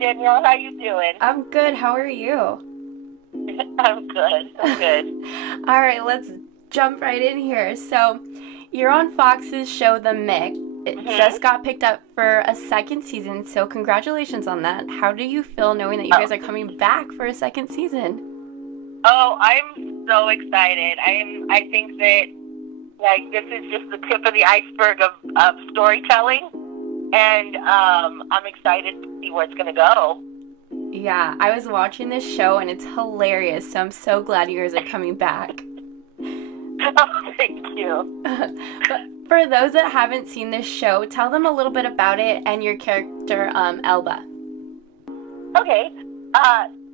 Danielle. How you doing? I'm good. How are you? I'm good. I'm good. All right, let's jump right in here. So, you're on Fox's show, The Mick. It just got picked up for a second season, so congratulations on that. How do you feel knowing that you guys are coming back for a second season? Oh, I'm so excited. I think that this is just the tip of the iceberg of storytelling, and I'm excited to see where it's gonna go. Yeah, I was watching this show and it's hilarious, so I'm so glad you guys are coming back. Oh, thank you. But for those that haven't seen this show, tell them a little bit about it and your character, Elba. Okay.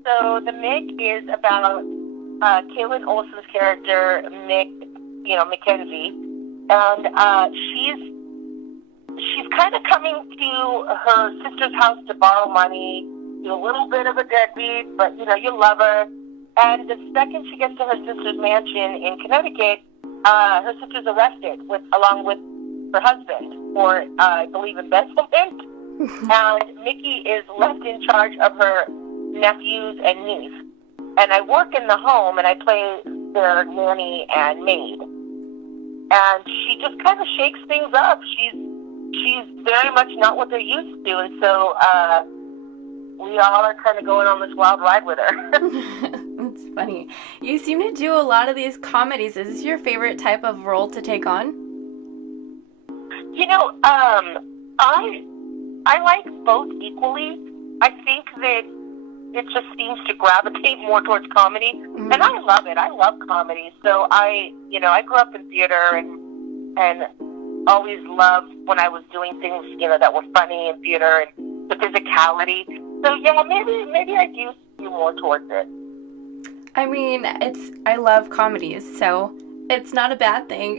So the Mick is about Kaylin Olsen's character, Mick, Mackenzie, and she's kind of coming to her sister's house to borrow money. She's a little bit of a deadbeat, but you love her. And the second she gets to her sister's mansion in Connecticut, her sister's arrested along with her husband for, I believe, embezzlement. And Mickey is left in charge of her nephews and niece. And I work in the home, and I play their nanny and maid. And she just kind of shakes things up. She's very much not what they're used to, and so we all are kind of going on this wild ride with her. That's funny. You seem to do a lot of these comedies. Is this your favorite type of role to take on? I like both equally. I think that it just seems to gravitate more towards comedy, and I love it. I love comedy. So I grew up in theater and always loved when I was doing things, that were funny in theater and the physicality. So yeah, maybe I do skew more towards it. I mean, I love comedies, so it's not a bad thing.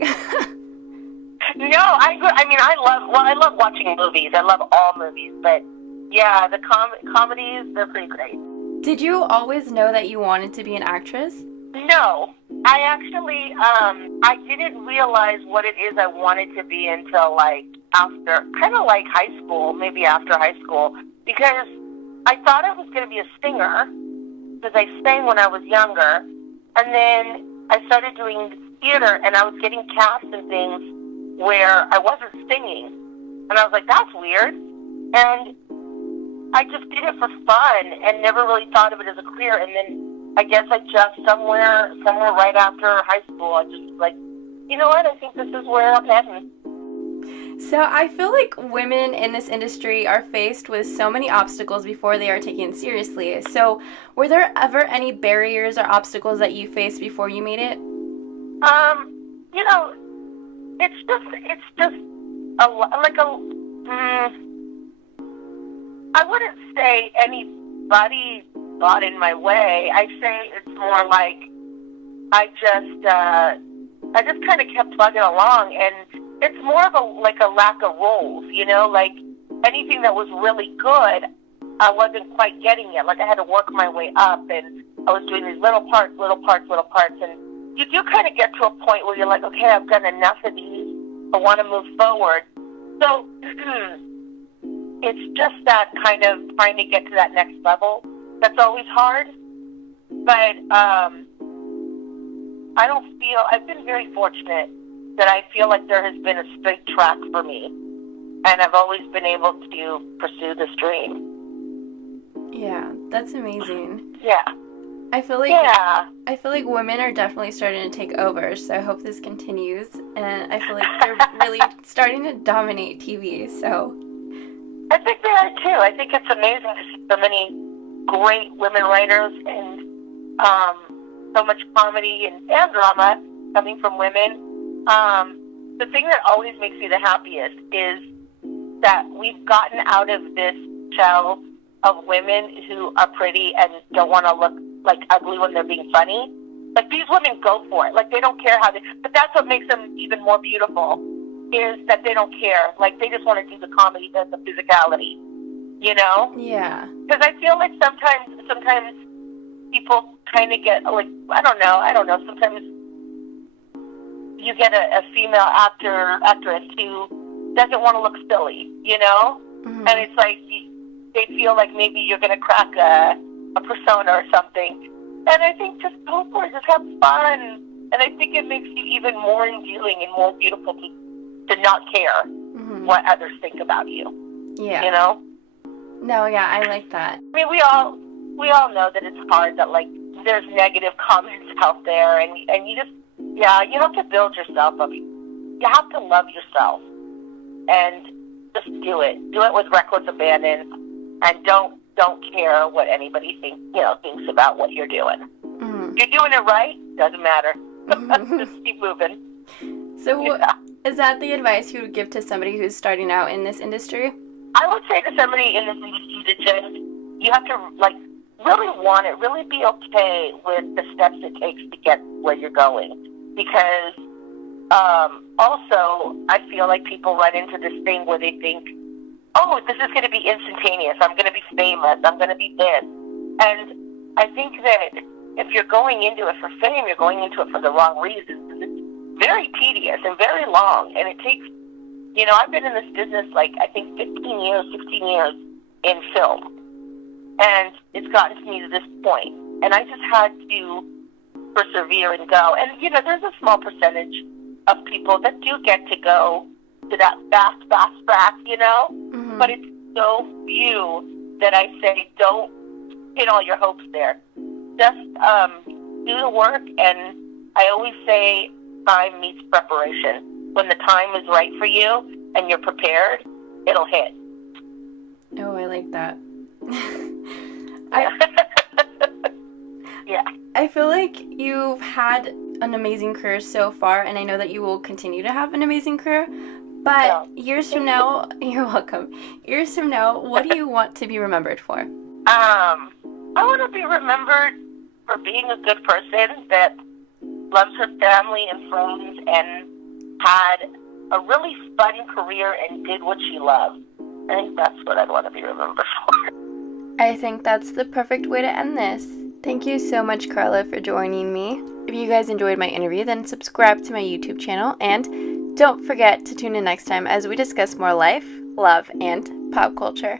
No, I love watching movies. I love all movies, but yeah, the comedies, they're pretty great. Did you always know that you wanted to be an actress? No, I actually, I didn't realize what it is I wanted to be until after, kind of like high school, maybe after high school, because I thought I was going to be a singer, because I sang when I was younger, and then I started doing theater, and I was getting cast in things where I wasn't singing, and I was like, that's weird, and I just did it for fun, and never really thought of it as a career, and then I guess I just somewhere right after high school, I just was like, you know what, I think this is where I'm heading. So I feel like women in this industry are faced with so many obstacles before they are taken seriously. So were there ever any barriers or obstacles that you faced before you made it? It's just I wouldn't say anybody got in my way. I'd say it's more like I just kind of kept plugging along, and it's more of a lack of roles, like anything that was really good, I wasn't quite getting it. Like I had to work my way up, and I was doing these little parts, and you do kind of get to a point where you're like, okay, I've done enough of these. I want to move forward. So it's just that kind of trying to get to that next level. That's always hard, but I've been very fortunate that I feel like there has been a straight track for me, and I've always been able to pursue this dream. Yeah, that's amazing. Yeah. I feel like women are definitely starting to take over, so I hope this continues, and I feel like they're really starting to dominate TV, so. I think they are too. I think it's amazing to see so many great women writers and so much comedy and drama coming from women. The thing that always makes me the happiest is that we've gotten out of this shell of women who are pretty and don't want to look like ugly when they're being funny. Like, these women go for it. Like, they don't care how they... But that's what makes them even more beautiful, is that they don't care. Like, they just want to do the comedy, the physicality, Yeah. Because I feel like sometimes people kind of get, like, I don't know, sometimes you get a female actress who doesn't want to look silly, Mm-hmm. And it's like, they feel like maybe you're going to crack a persona or something. And I think just go for it. Just have fun. And I think it makes you even more endearing and more beautiful to not care what others think about you. Yeah. You know? No, yeah, I like that. I mean, we all know that it's hard, that, like, there's negative comments out there, and you just, you have to build yourself up. You have to love yourself, and just do it. Do it with reckless abandon, and don't care what anybody thinks about what you're doing. If you're doing it right, doesn't matter. Just keep moving. So, is that the advice you would give to somebody who's starting out in this industry? I would say to somebody in this industry to just, you have to, like, really want it, really be okay with the steps it takes to get where you're going. Because also, I feel like people run into this thing where they think, oh, this is going to be instantaneous. I'm going to be famous. I'm going to be this. And I think that if you're going into it for fame, you're going into it for the wrong reasons. It's very tedious and very long. And it takes, I've been in this business, like, I think 16 years in film. And it's gotten to me to this point. And I just had to persevere and go. And, there's a small percentage of people that do get to go to that fast track, But it's so few that I say don't pin all your hopes there. Just do the work. And I always say time meets preparation. When the time is right for you and you're prepared, it'll hit. Oh, I like that. Yeah. I feel like you've had an amazing career so far, and I know that you will continue to have an amazing career. But years from now, you're welcome. Years from now, what do you want to be remembered for? I want to be remembered for being a good person that loves her family and friends and had a really fun career and did what she loved. I think that's what I'd want to be remembered for. I think that's the perfect way to end this. Thank you so much, Carla, for joining me. If you guys enjoyed my interview, then subscribe to my YouTube channel, and don't forget to tune in next time as we discuss more life, love, and pop culture.